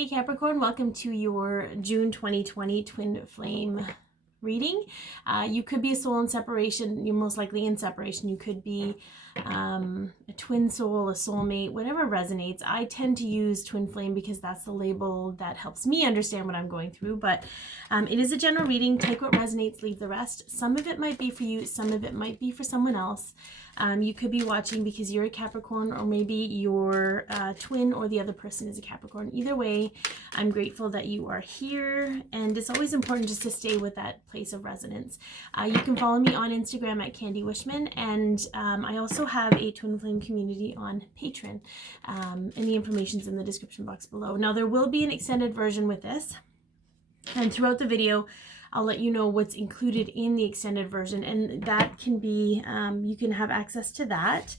Hey Capricorn, welcome to your June 2020 Twin Flame reading. You could be a soul in separation. You're most likely in separation. You could be a twin soul, a soulmate, whatever resonates. I tend to use twin flame because that's the label that helps me understand what I'm going through. But it is a general reading. Take what resonates, leave the rest. Some of it might be for you. Some of it might be for someone else. You could be watching because you're a Capricorn, or maybe your twin or the other person is a Capricorn. Either way, I'm grateful that you are here, and it's always important just to stay with that place of resonance. You can follow me on Instagram at Candy Wishman, and I also have a Twin Flame community on Patreon, and the information's in the description box below. Now, there will be an extended version with this, and throughout the video, I'll let you know what's included in the extended version, and that can be, you can have access to that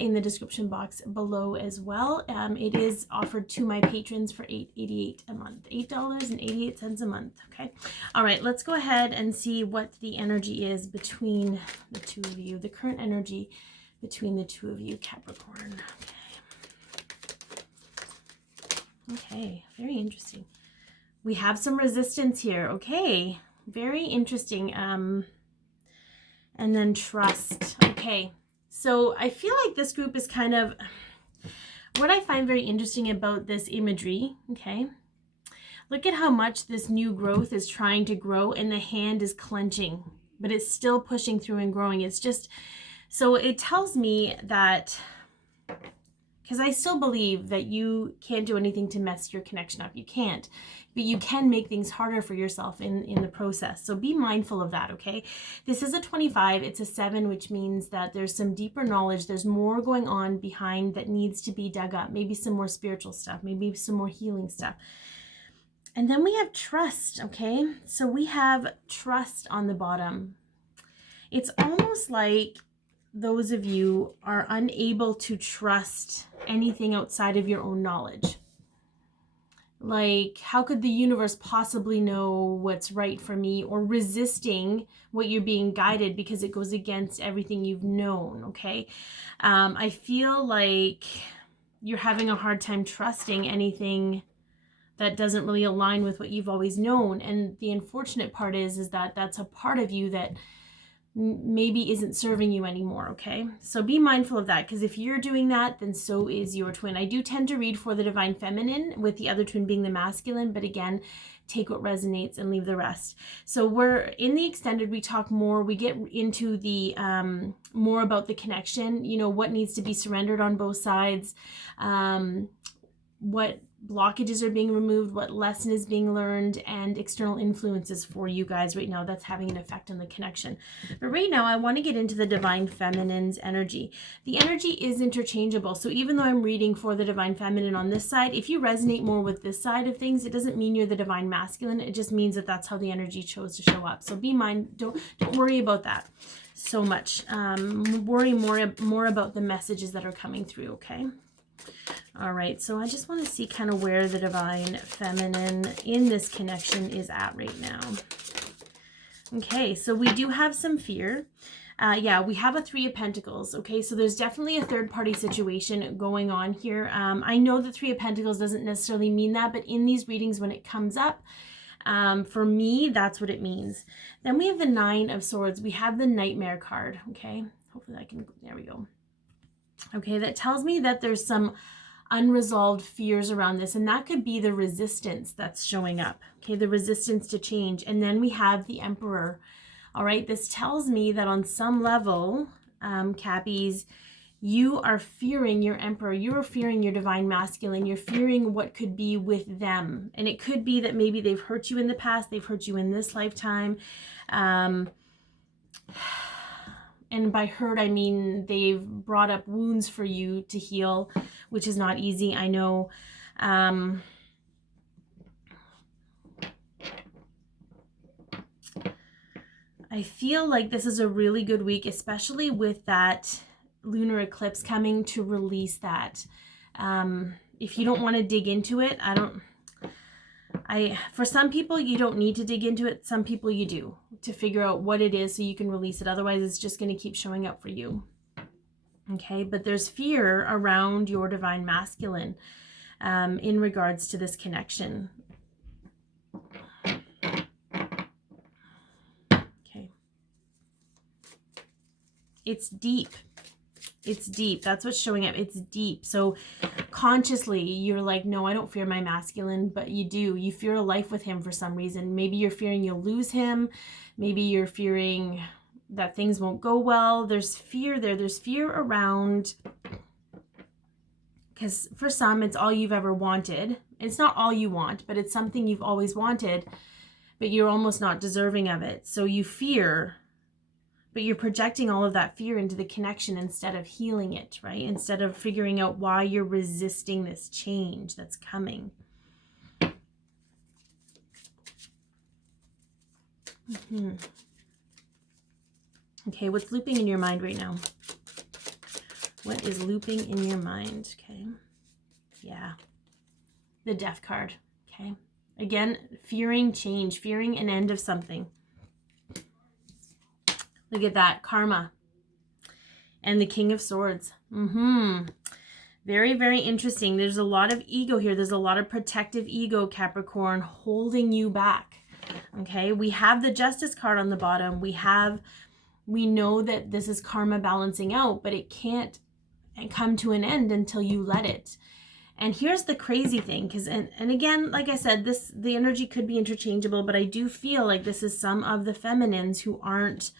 in the description box below as well. It is offered to my patrons for $8.88 a month, $8.88 a month, okay? All right, let's go ahead and see what the energy is between the two of you, the current energy between the two of you, Capricorn, okay? Okay, very interesting. We have some resistance here. Okay, very interesting. And then trust. Okay, so I feel like this group is kind of, what I find very interesting about this imagery, okay, look at how much this new growth is trying to grow, and the hand is clenching, but it's still pushing through and growing. It's just, so it tells me that, because I still believe that you can't do anything to mess your connection up. You can't, but you can make things harder for yourself in the process. So be mindful of that, okay? This is a 25, it's a 7, which means that there's some deeper knowledge. There's more going on behind that needs to be dug up. Maybe some more spiritual stuff, maybe some more healing stuff. And then we have trust, okay? So we have trust on the bottom. It's almost like those of you are unable to trust anything outside of your own knowledge. Like, how could the universe possibly know what's right for me, or resisting what you're being guided because it goes against everything you've known, okay? I feel like you're having a hard time trusting anything that doesn't really align with what you've always known. And the unfortunate part is that that's a part of you that maybe isn't serving you anymore, okay? So be mindful of that, because if you're doing that, then so is your twin. I do tend to read for the divine feminine, with the other twin being the masculine, but again, take what resonates and leave the rest. So we're in the extended, we talk more, we get into the more about the connection, you know, what needs to be surrendered on both sides, what blockages are being removed, what lesson is being learned, and external influences for you guys right now that's having an effect on the connection. But right now, I want to get into the divine feminine's energy. The energy is interchangeable. So even though I'm reading for the divine feminine on this side, if you resonate more with this side of things, it doesn't mean you're the divine masculine. It just means that that's how the energy chose to show up. So be don't worry about that so much. Worry more about the messages that are coming through, okay? All right, so I just want to see kind of where the divine feminine in this connection is at right now. Okay, so we do have some fear. Yeah, we have a 3 of Pentacles. Okay, so there's definitely a third-party situation going on here. I know the 3 of Pentacles doesn't necessarily mean that, but in these readings, when it comes up, for me, that's what it means. Then we have the 9 of Swords. We have the Nightmare card. Okay, hopefully I can, there we go. Okay, that tells me that there's some unresolved fears around this, and that could be the resistance that's showing up, okay, the resistance to change. And then we have the Emperor. All right, this tells me that on some level, Cappies, you are fearing your Emperor, you're fearing your divine masculine, you're fearing what could be with them. And it could be that maybe they've hurt you in the past, they've hurt you in this lifetime. And by hurt, I mean they've brought up wounds for you to heal, which is not easy, I know. I feel like this is a really good week, especially with that lunar eclipse coming, to release that. If you don't want to dig into it, for some people, you don't need to dig into it. Some people you do, to figure out what it is so you can release it. Otherwise, it's just going to keep showing up for you. Okay, but there's fear around your divine masculine. in regards to this connection. Okay. It's deep. It's deep. That's what's showing up. It's deep. So consciously, you're like, no, I don't fear my masculine, but you do. You fear a life with him for some reason. Maybe you're fearing you'll lose him. Maybe you're fearing that things won't go well. There's fear there. There's fear around, because for some, it's all you've ever wanted. It's not all you want, but it's something you've always wanted, but you're almost not deserving of it. So you fear, but you're projecting all of that fear into the connection instead of healing it, right? Instead of figuring out why you're resisting this change that's coming. Okay, what's looping in your mind right now? What is looping in your mind? Okay. Yeah. The Death card. Okay. Again, fearing change, fearing an end of something. Look at that. Karma. And the King of Swords. Very, very interesting. There's a lot of ego here. There's a lot of protective ego, Capricorn, holding you back. Okay. We have the Justice card on the bottom. We know that this is karma balancing out, but it can't come to an end until you let it. And here's the crazy thing, because and again, like I said, the energy could be interchangeable, but I do feel like this is some of the feminines who aren't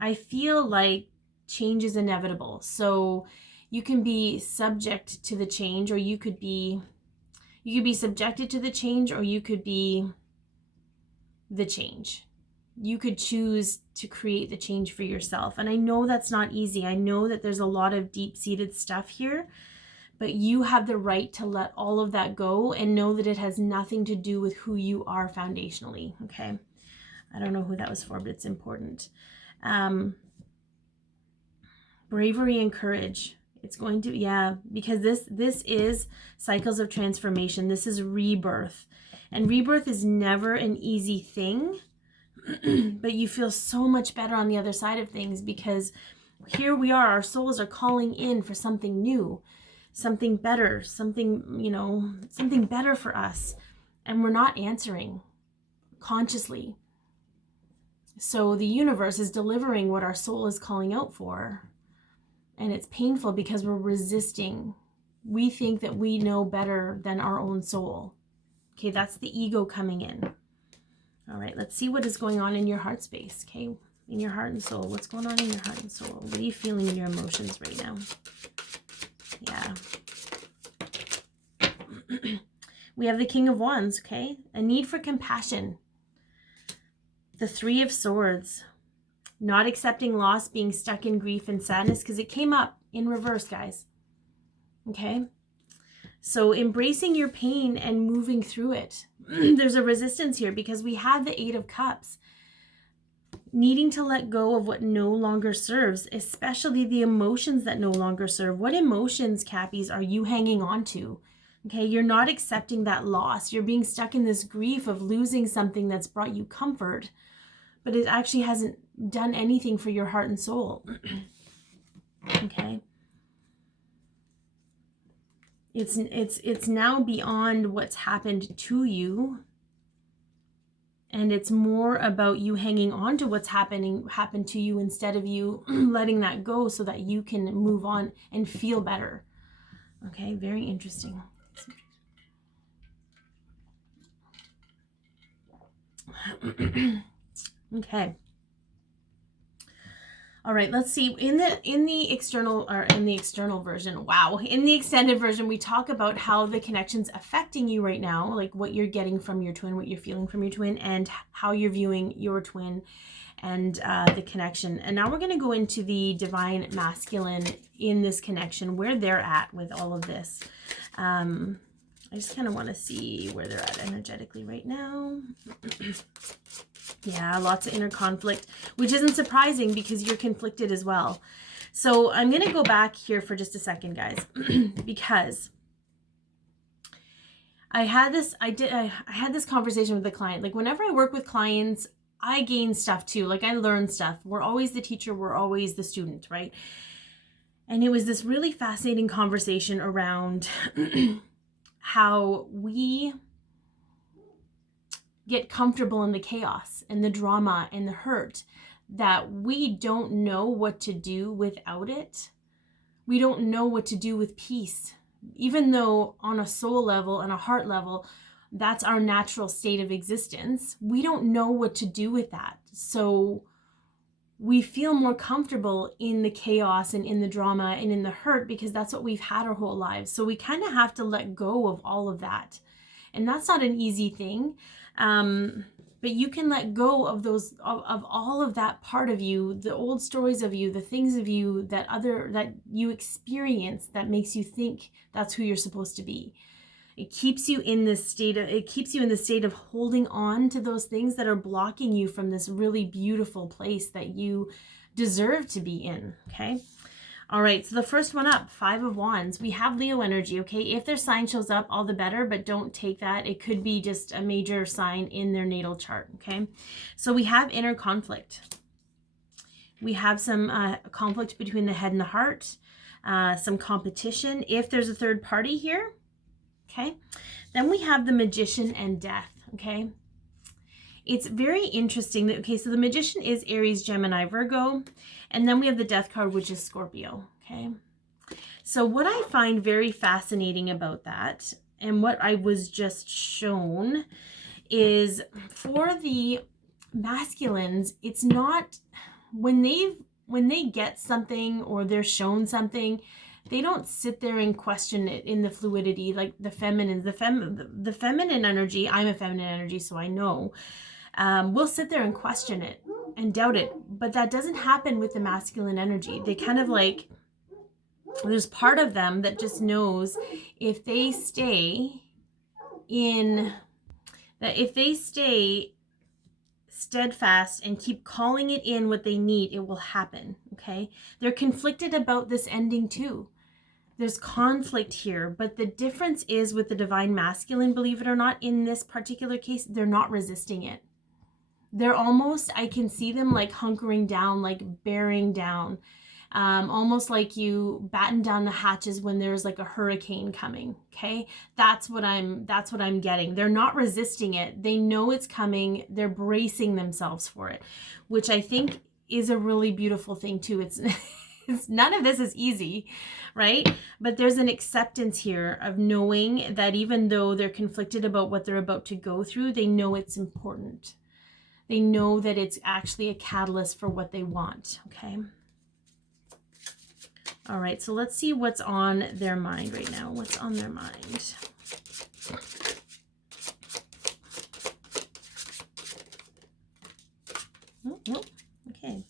I feel like change is inevitable. So you can be subject to the change, or you could be subjected to the change, or you could be the change. You could choose to create the change for yourself. And I know that's not easy. I know that there's a lot of deep-seated stuff here, but you have the right to let all of that go and know that it has nothing to do with who you are foundationally, okay? I don't know who that was for, but it's important. Bravery and courage. It's going to, yeah, because this is cycles of transformation. This is rebirth. And rebirth is never an easy thing. But you feel so much better on the other side of things, because here we are, our souls are calling in for something new, something better, something better for us. And we're not answering consciously. So the universe is delivering what our soul is calling out for. And it's painful because we're resisting. We think that we know better than our own soul. Okay, that's the ego coming in. All right, let's see what is going on in your heart space, okay? In your heart and soul. What's going on in your heart and soul? What are you feeling in your emotions right now? Yeah. We have the King of Wands, okay? A need for compassion. The Three of Swords. Not accepting loss, being stuck in grief and sadness, because it came up in reverse, guys. Okay? So embracing your pain and moving through it. There's a resistance here because we have the Eight of Cups. Needing to let go of what no longer serves, especially the emotions that no longer serve. What emotions, Cappies, are you hanging on to? Okay, you're not accepting that loss. You're being stuck in this grief of losing something that's brought you comfort, but it actually hasn't done anything for your heart and soul. Okay. It's now beyond what's happened to you, and it's more about you hanging on to what's happened to you instead of you letting that go so that you can move on and feel better. Okay, very interesting. Okay. All right, let's see. In the external version, wow, in the extended version, we talk about how the connection's affecting you right now, like what you're getting from your twin, what you're feeling from your twin, and how you're viewing your twin and the connection. And now we're going to go into the divine masculine in this connection, where they're at with all of this. I just kind of want to see where they're at energetically right now. Yeah, lots of inner conflict, which isn't surprising because you're conflicted as well. So I'm going to go back here for just a second, guys, because I had this conversation with the client. Like, whenever I work with clients, I gain stuff too. Like I learn stuff. We're always the teacher. We're always the student, right? And it was this really fascinating conversation around how we get comfortable in the chaos and the drama and the hurt, that we don't know what to do without it. We don't know what to do with peace, even though on a soul level and a heart level, that's our natural state of existence. We don't know what to do with that. So we feel more comfortable in the chaos and in the drama and in the hurt because that's what we've had our whole lives. So we kind of have to let go of all of that. And that's not an easy thing. But you can let go of those, of all of that part of you, the old stories of you, the things of you that you experience that makes you think that's who you're supposed to be. It keeps you in this state of holding on to those things that are blocking you from this really beautiful place that you deserve to be in. Okay. All right, so the first one up, 5 of Wands. We have Leo energy, okay? If their sign shows up, all the better, but don't take that. It could be just a major sign in their natal chart, okay? So we have inner conflict. We have some conflict between the head and the heart, some competition. If there's a third party here, okay? Then we have the Magician and Death, okay? It's very interesting that, okay, so the Magician is Aries, Gemini, Virgo, and then we have the Death card, which is Scorpio, okay? So what I find very fascinating about that, and what I was just shown, is for the masculines, it's not, when they get something or they're shown something, they don't sit there and question it in the fluidity like the feminines. The feminine energy, I'm a feminine energy, so I know, we'll sit there and question it and doubt it, but that doesn't happen with the masculine energy. They kind of like, there's part of them that just knows if they stay steadfast and keep calling it in what they need, it will happen, okay? They're conflicted about this ending too. There's conflict here, but the difference is with the divine masculine, believe it or not, in this particular case, they're not resisting it. They're almost, I can see them like hunkering down, like bearing down, almost like you batten down the hatches when there's like a hurricane coming. Okay. That's what I'm getting. They're not resisting it. They know it's coming. They're bracing themselves for it, which I think is a really beautiful thing too. It's none of this is easy, right? But there's an acceptance here of knowing that even though they're conflicted about what they're about to go through, they know it's important. They know that it's actually a catalyst for what they want, okay? All right, so let's see what's on their mind right now. What's on their mind? Oh, okay.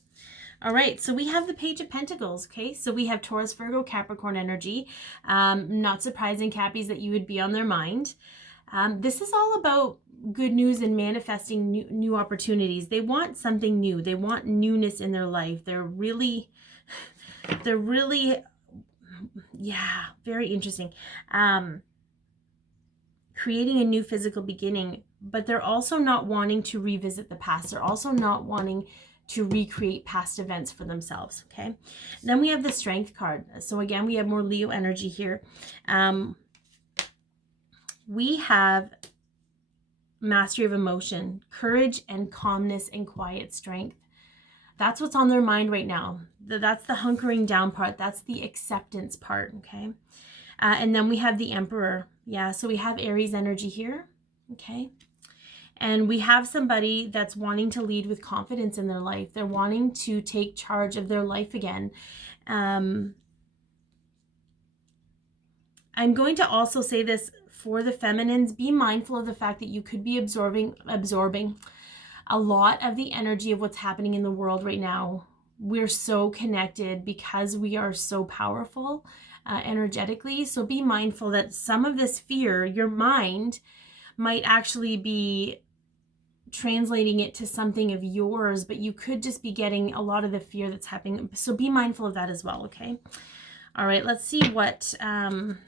All right, so we have the Page of Pentacles, okay? So we have Taurus, Virgo, Capricorn energy. Not surprising, Cappies, that you would be on their mind. This is all about good news and manifesting new opportunities. They want something new. They want newness in their life. They're really, yeah, very interesting. Creating a new physical beginning, but they're also not wanting to revisit the past. They're also not wanting to recreate past events for themselves, okay? Then we have the Strength card. So again, we have more Leo energy here. We have mastery of emotion, courage and calmness and quiet strength. That's what's on their mind right now. That's the hunkering down part. That's the acceptance part, okay? And then we have the Emperor. Yeah, so we have Aries energy here, okay? And we have somebody that's wanting to lead with confidence in their life. They're wanting to take charge of their life again. I'm going to also say this for the feminines. Be mindful of the fact that you could be absorbing a lot of the energy of what's happening in the world right now. We're so connected because we are so powerful energetically. So be mindful that some of this fear, your mind might actually be translating it to something of yours, but you could just be getting a lot of the fear that's happening. So be mindful of that as well, okay? All right, let's see what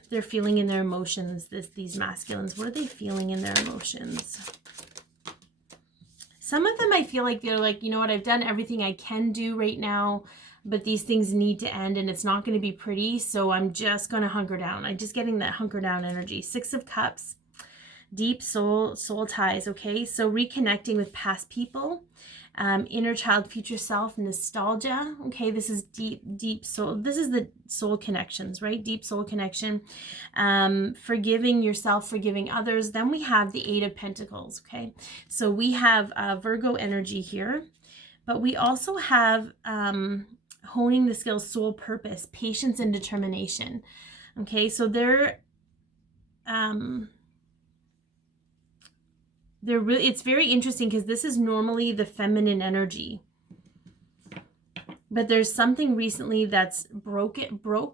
they're feeling in their emotions, these masculines. What are they feeling in their emotions? Some of them I feel like they're like, you know what, I've done everything I can do right now, but these things need to end and it's not going to be pretty, so I'm just going to hunker down. I'm just getting that hunker down energy. 6 of Cups, deep soul ties, okay? So reconnecting with past people, inner child, future self, nostalgia, okay? This is deep soul. This is the soul connections, right? Deep soul connection, forgiving yourself, forgiving others. Then we have the 8 of Pentacles, okay? So we have Virgo energy here, but we also have honing the skills, soul purpose, patience, and determination, okay? So they're really, it's very interesting because this is normally the feminine energy, but there's something recently that's broke,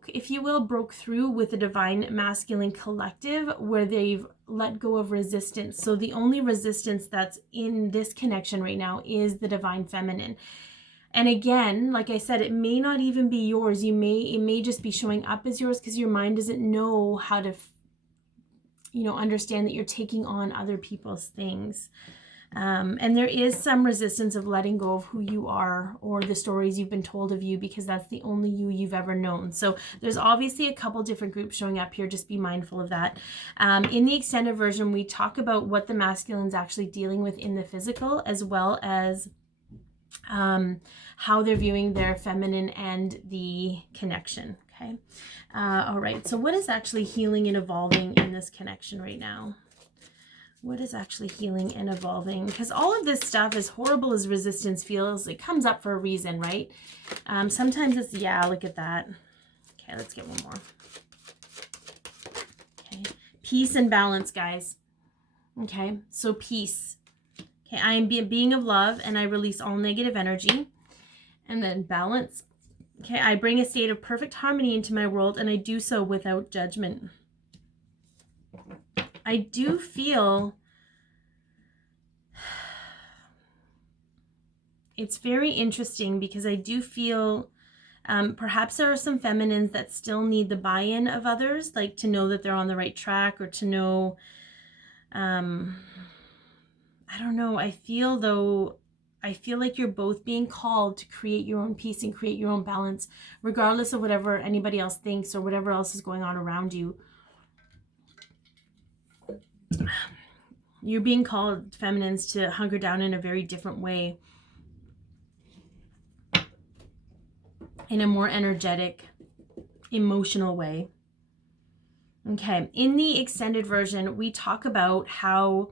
if you will, broke through with the divine masculine collective where they've let go of resistance. So the only resistance that's in this connection right now is the divine feminine. And again, like I said, it may not even be yours. It may just be showing up as yours because your mind doesn't know how to understand that you're taking on other people's things. And there is some resistance of letting go of who you are or the stories you've been told of you because that's the only you you've ever known. So there's obviously a couple different groups showing up here. Just be mindful of that. In the extended version, we talk about what the masculine's actually dealing with in the physical, as well as how they're viewing their feminine and the connection. Okay. All right. So what is actually healing and evolving in this connection right now? What is actually healing and evolving? Because all of this stuff, as horrible as resistance feels, it comes up for a reason, right? Sometimes it's, yeah, look at that. Okay, let's get one more. Okay. Peace and balance, guys. Okay. So peace. Okay. I am being of love and I release all negative energy. And then balance. Okay, I bring a state of perfect harmony into my world, and I do so without judgment. I do feel it's very interesting because I do feel perhaps there are some feminines that still need the buy-in of others, like to know that they're on the right track or to know, I don't know, I feel like you're both being called to create your own peace and create your own balance, regardless of whatever anybody else thinks or whatever else is going on around you. You're being called, feminines, to hunker down in a very different way, in a more energetic, emotional way. Okay, in the extended version, we talk about how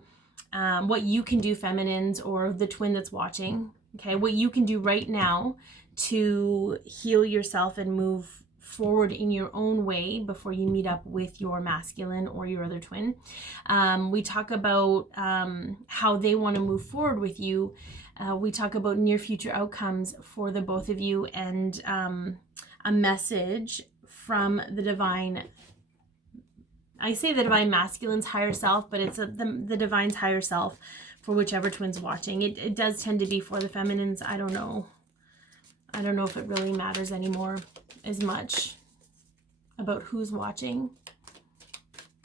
what you can do, feminines, or the twin that's watching, okay, what you can do right now to heal yourself and move forward in your own way before you meet up with your masculine or your other twin. We talk about how they want to move forward with you. We talk about near future outcomes for the both of you, and a message from the divine, I say the divine masculine's higher self, but it's the divine's higher self for whichever twin's watching. It does tend to be for the feminines. I don't know if it really matters anymore as much about who's watching.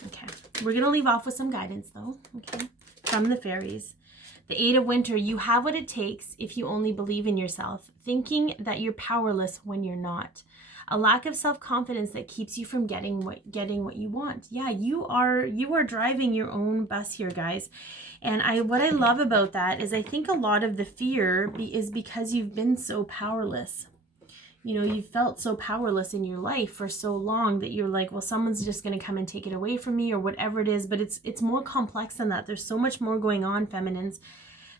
Okay, we're going to leave off with some guidance though, okay, from the fairies. The 8 of Winter, you have what it takes if you only believe in yourself, thinking that you're powerless when you're not. A lack of self-confidence that keeps you from getting what you want. Yeah, you are driving your own bus here, guys. And what I love about that is I think a lot of the fear is because you've been so powerless. You know, you've felt so powerless in your life for so long that you're like, well, someone's just going to come and take it away from me or whatever it is. But it's more complex than that. There's so much more going on, feminines.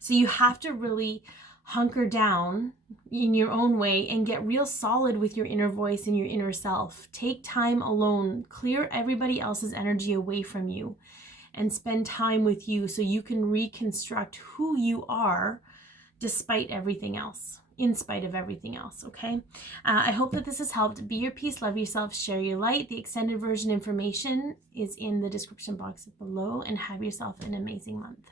So you have to really hunker down in your own way and get real solid with your inner voice and your inner self. Take time alone, clear everybody else's energy away from you, and spend time with you so you can reconstruct who you are despite everything else, in spite of everything else, okay? I hope that this has helped. Be your peace, love yourself, share your light. The extended version information is in the description box below, and have yourself an amazing month.